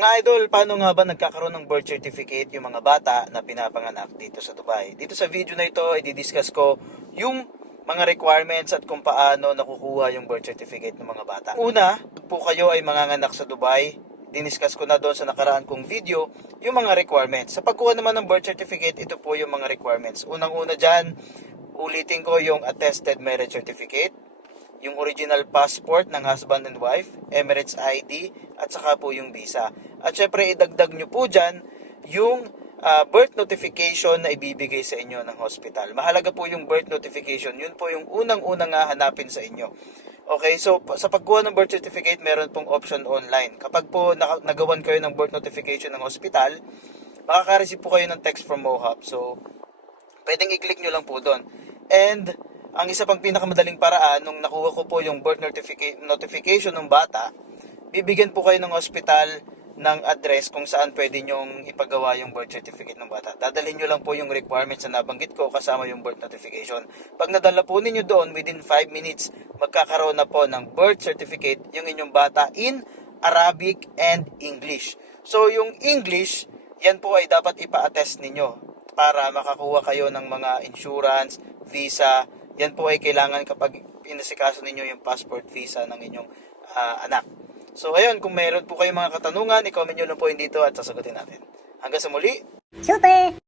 Mga idol, paano nga ba nagkakaroon ng birth certificate yung mga bata na pinapanganak dito sa Dubai? Dito sa video na ito, i-discuss ko yung mga requirements at kung paano nakukuha yung birth certificate ng mga bata. Una, po kayo ay manganganak sa Dubai, diniscuss ko na doon sa nakaraan kong video yung mga requirements. Sa pagkuha naman ng birth certificate, ito po yung mga requirements. Unang-una dyan, ulitin ko yung attested marriage certificate, yung original passport ng husband and wife, Emirates ID, at saka po yung visa. At syempre, idagdag nyo po dyan yung birth notification na ibibigay sa inyo ng hospital. Mahalaga po yung birth notification. Yun po yung unang-unang hanapin sa inyo. Okay, so sa pagkuha ng birth certificate, meron pong option online. Kapag po nagawan kayo ng birth notification ng hospital, makaka-receive po kayo ng text from MOHUB. So, pwedeng i-click nyo lang po doon. And ang isa pang pinakamadaling paraan, nung nakuha ko po yung birth notification ng bata, bibigyan po kayo ng hospital ng address kung saan pwede nyong ipagawa yung birth certificate ng bata. Dadalhin nyo lang po yung requirements na nabanggit ko kasama yung birth notification. Pag nadala po ninyo doon, within 5 minutes, magkakaroon na po ng birth certificate yung inyong bata in Arabic and English. So yung English, yan po ay dapat ipa-attest ninyo para makakuha kayo ng mga insurance, visa. Yan po ay kailangan kapag inasikaso ninyo yung passport visa ng inyong anak. So ayun, kung meron po kayong mga katanungan, i-comment nyo lang po yun dito at sasagutin natin. Hanggang sa muli. Super!